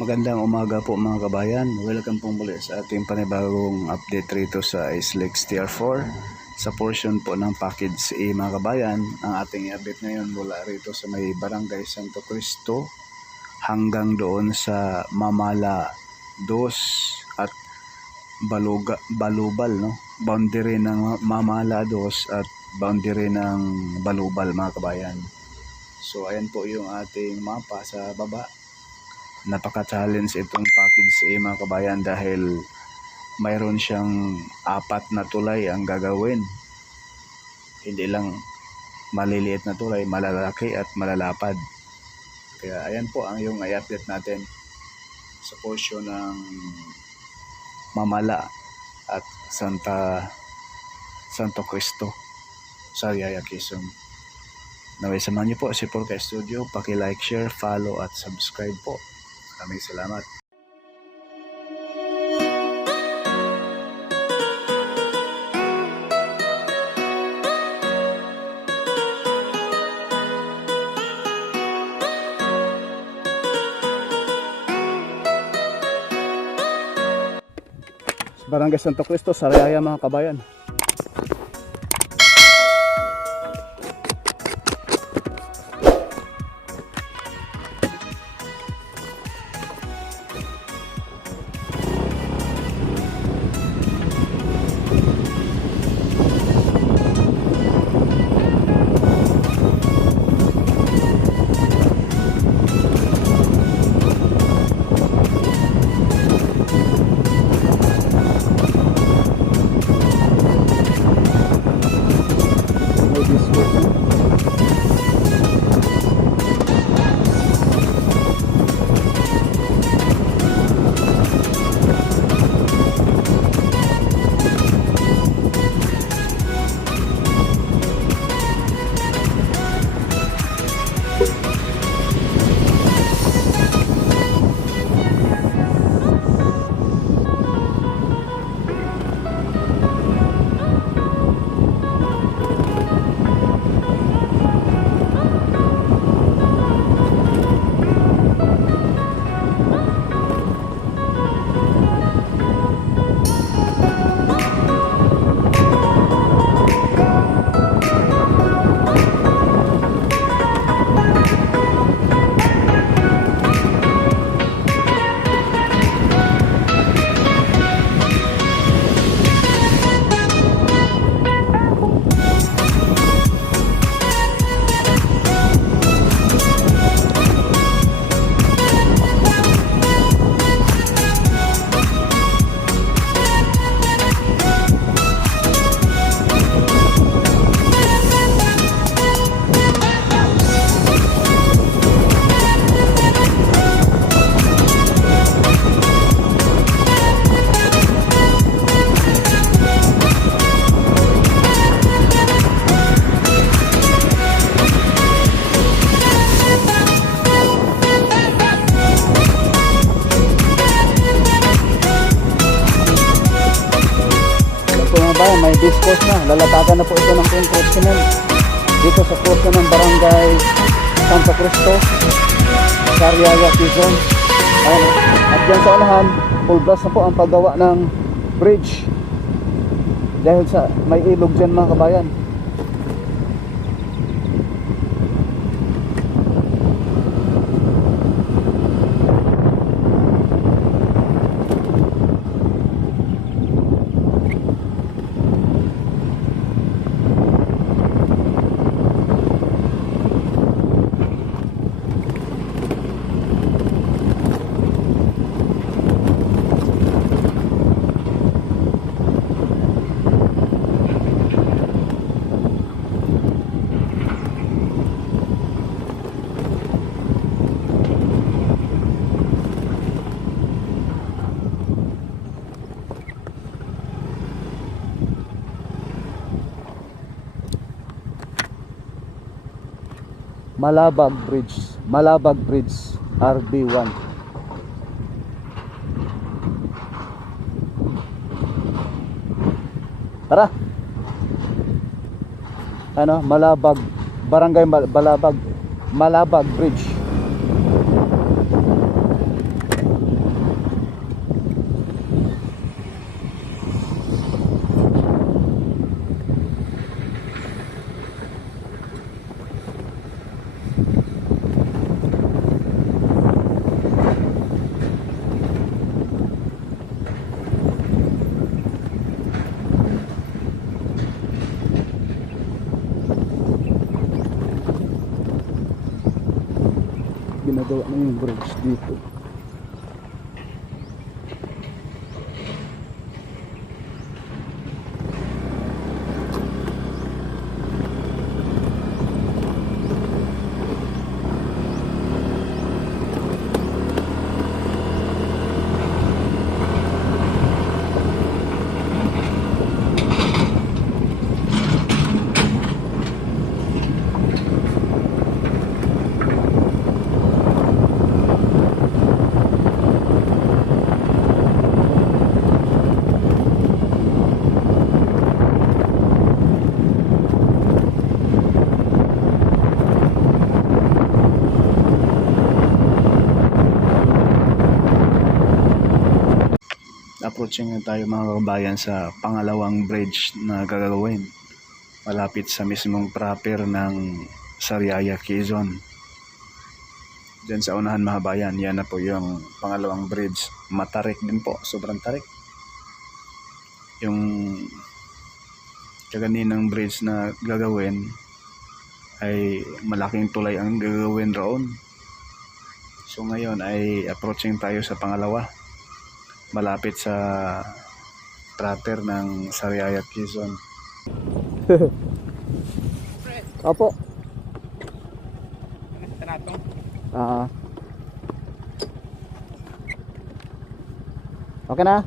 Magandang umaga po mga kabayan. Welcome po muli sa ating panibagong update rito sa SLEX TR4. Sa portion po ng package A mga kabayan, ang ating i-update ngayon mula rito sa may Barangay Santo Cristo hanggang doon sa Mamala 2 at Balubal, no? Boundary ng Mamala 2 at boundary ng Balubal mga kabayan. So ayan po yung ating mapa sa baba. Napaka-challenge itong package A mga kabayan dahil mayroon siyang 4 na tulay ang gagawin. Hindi lang maliliit na tulay, malalaki at malalapad. Kaya ayan po ang yung i-update natin sa portion ng Mamala at Santo Cristo, Sariaya, Quezon. Naway samahan niyo po si Porca Studio, paki-like, share, follow at subscribe po. Maraming salamat. Barangay Santo Cristo, Sariaya mga kabayan. May discourse na, lalatagan na po ito ng construction dito sa portion ng Barangay Santo Cristo, Sariaya, Quezon. At dyan sa unahan, full blast na po ang paggawa ng bridge dahil sa may ilog dyan mga kabayan. Malabag Bridge RB1. Tara. Malabag, Barangay Malabag Bridge. gawa na yung bridge dito. Approaching na tayo mga kabayan sa pangalawang bridge na gagawin malapit sa mismong proper ng Sariaya, Quezon. Diyan sa unahan mga kabayan, yan na po yung pangalawang bridge. Matarik din po, sobrang tarik. Yung kaganinang bridge na gagawin ay malaking tulay ang gagawin roon. So ngayon ay approaching tayo sa pangalawa, malapit sa crater ng Sariaya, Quezon. Opo. Okay na?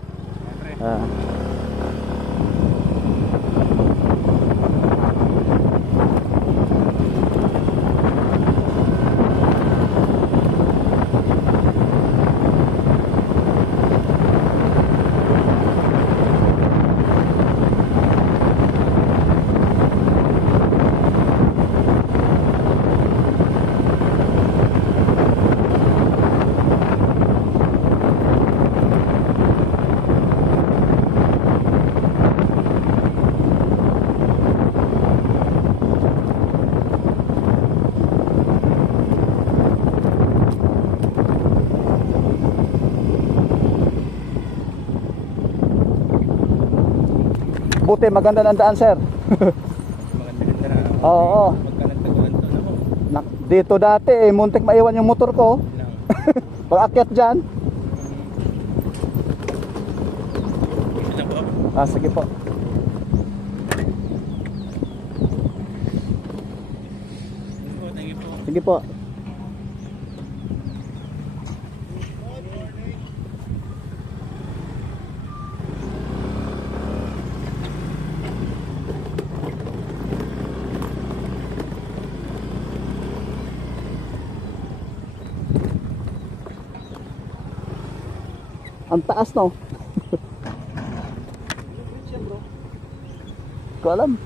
Buti maganda ng daan, sir. Maganda ng daan. Oo. Magkanagtaguan to na mo. Dito dati muntik maiwan yung motor ko. Pag akyat dyan. Ito lang po. Sige po. Thank you po. Sige po. Ang taas, no? Ko alam.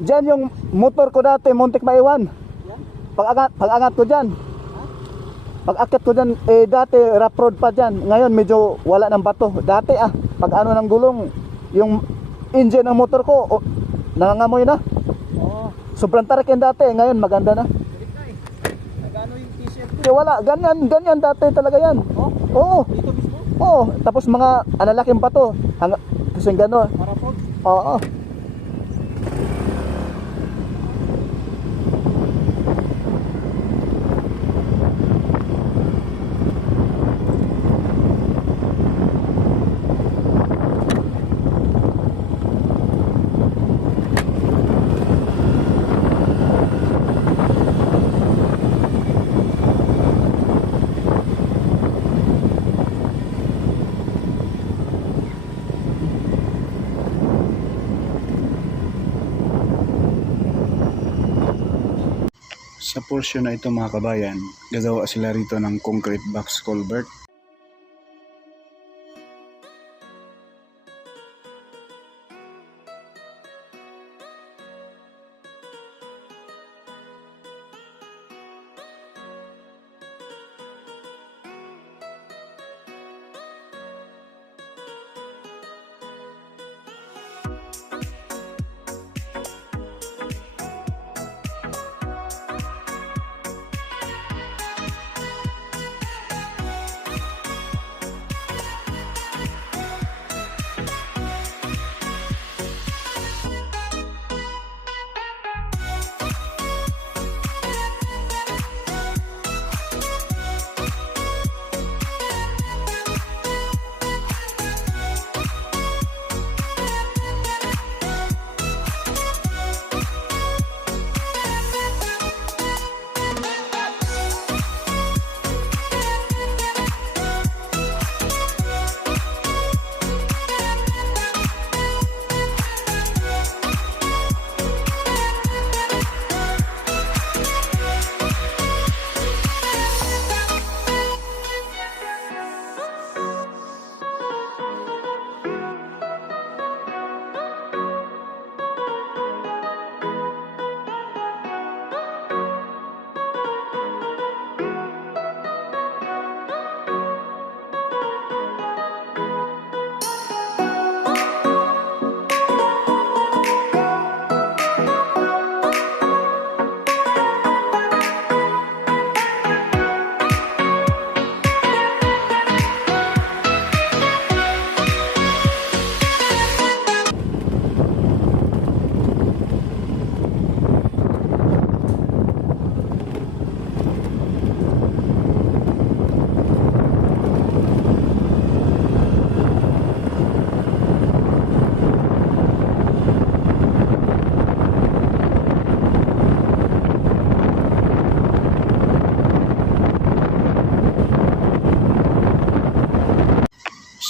Diyan yung motor ko dati, muntik maiwan. Pag-angat ko dyan. Pag-akit ko dyan, dati rough road pa dyan. Ngayon medyo wala ng bato. Dati pag ano ng gulong, yung engine ng motor ko, nangangamoy na. Sobrang tarik yan dati, ngayon maganda na. Nagano yung t-shirt? Wala, ganyan dati talaga yan. Oo. Dito mismo? Oo, tapos mga analaking bato. Kasing gano'n. Parapog? Oo. Sa portion na ito mga kabayan, gagawa sila rito ng concrete box culvert.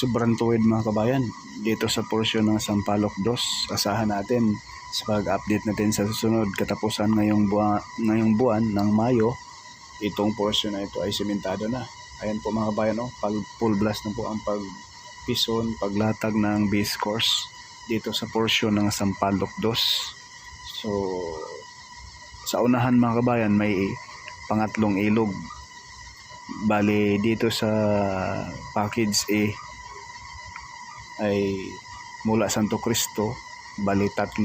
sobrang tuwid mga kabayan dito sa porsyon ng Sampaloc 2. Asahan natin sa pag-update natin sa susunod katapusan ngayong buwan ng Mayo, itong porsyon na ito ay simentado na. Ayan po mga kabayan, full blast na po ang pagpison, paglatag ng base course dito sa porsyon ng Sampaloc 2. So sa unahan mga kabayan may pangatlong ilog. Bali dito sa package A ay mula Santo Cristo, bali 3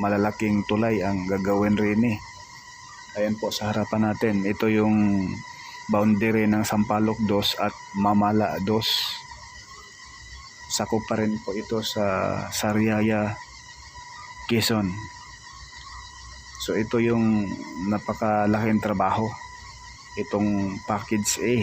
malalaking tulay ang gagawin rin. Ayan po sa harapan natin, ito yung boundary ng Sampaloc 2 at Mamala 2. Sakop pa rin po ito sa Sariaya, Quezon. So ito yung napakalaking trabaho, itong package A.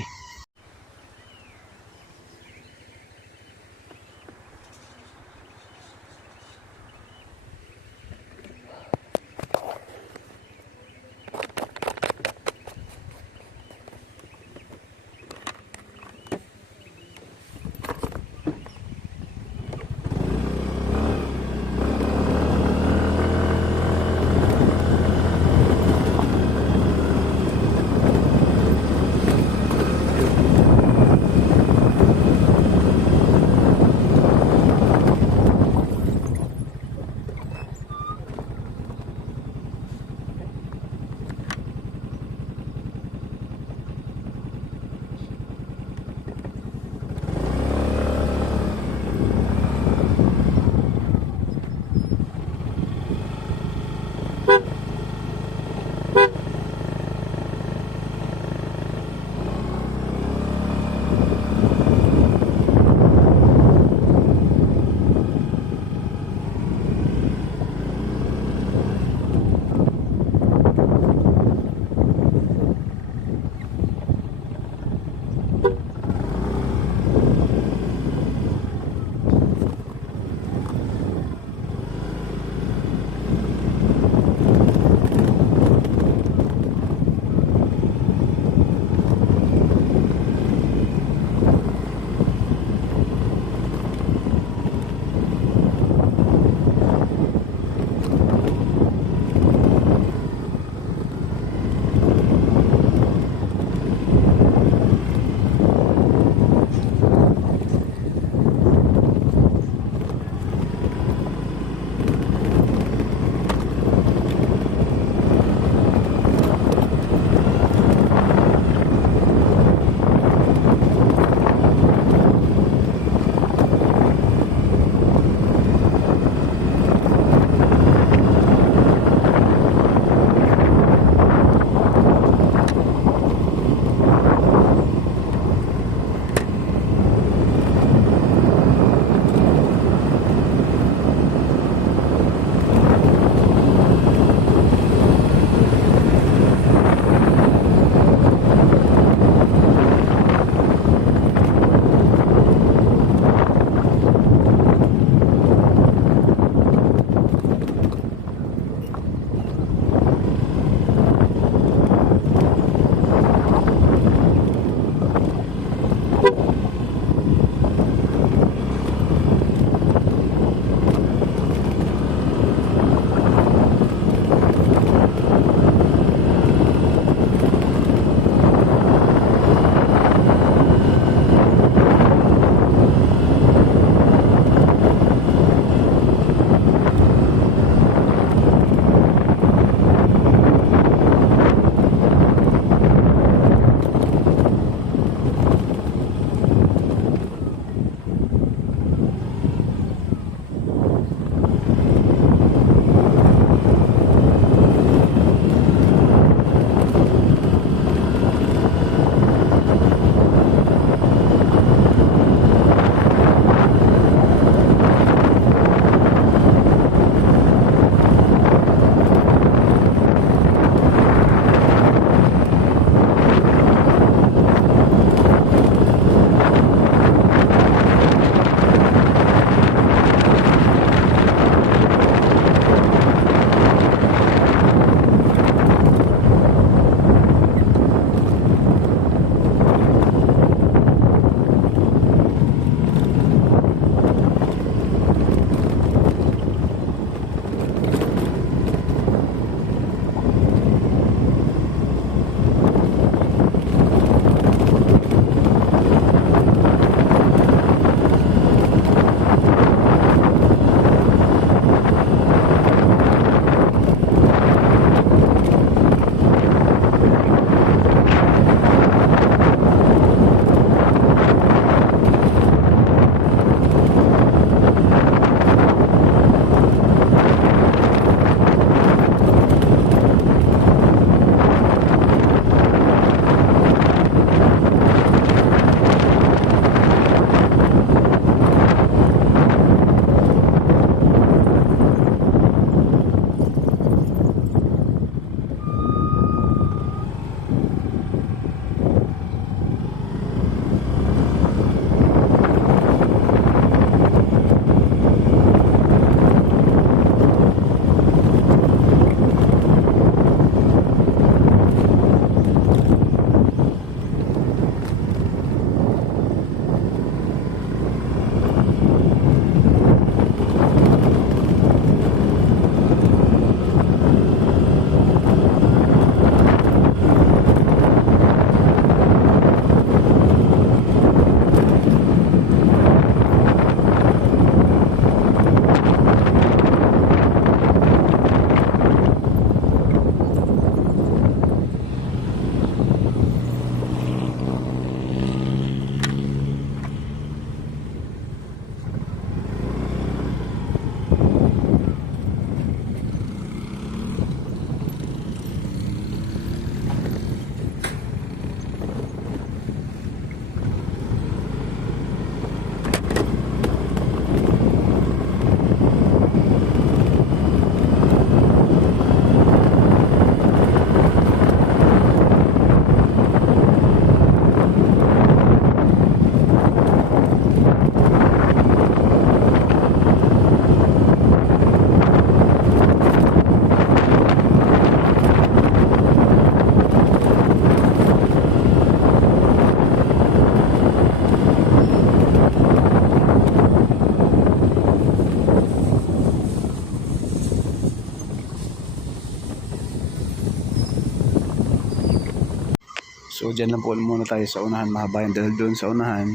So dyan lang po muna tayo sa unahan mga kabayan, dahil doon sa unahan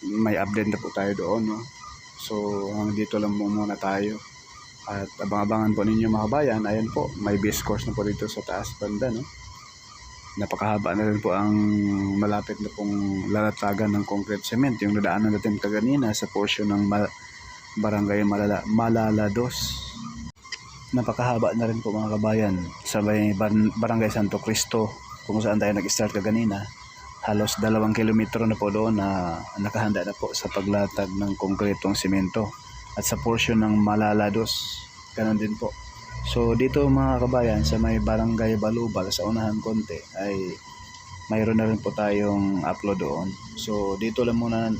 may update na po tayo doon, no? So hanggang dito lang po muna tayo. At abang-abangan po ninyo mga kabayan, ayan po, may base course na po dito sa taas banda, no? Napakahaba na rin po ang malapit na pong lalatagan ng concrete cement, yung nadaanan natin kaganina sa portion ng barangay Malalados. Napakahaba na rin po mga kabayan sa may barangay Santo Cristo, kung saan tayo nag-start kaganina. Halos 2 kilometro na po doon na nakahanda na po sa paglatag ng konkretong simento. At sa portion ng Malalados, ganun din po. So dito mga kabayan, sa may barangay Balubal sa unahan konti, ay mayroon na rin po tayong upload doon. So dito lang muna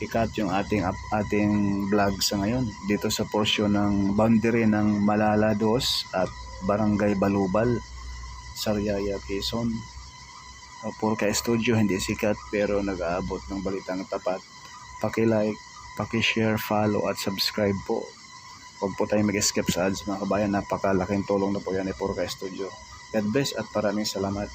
i-cut yung ating vlog sa ngayon. Dito sa portion ng boundary ng Malalados at barangay Balubal, Sariaya, Quezon. Purka Studio, hindi sikat pero nag-aabot ng balitang tapat. Paki-like, paki-share, follow at subscribe po. Huwag po tayong mag-skip sa ads mga kabayan. Napakalaking tulong na po yan ni Purka Studio. God bless at maraming salamat.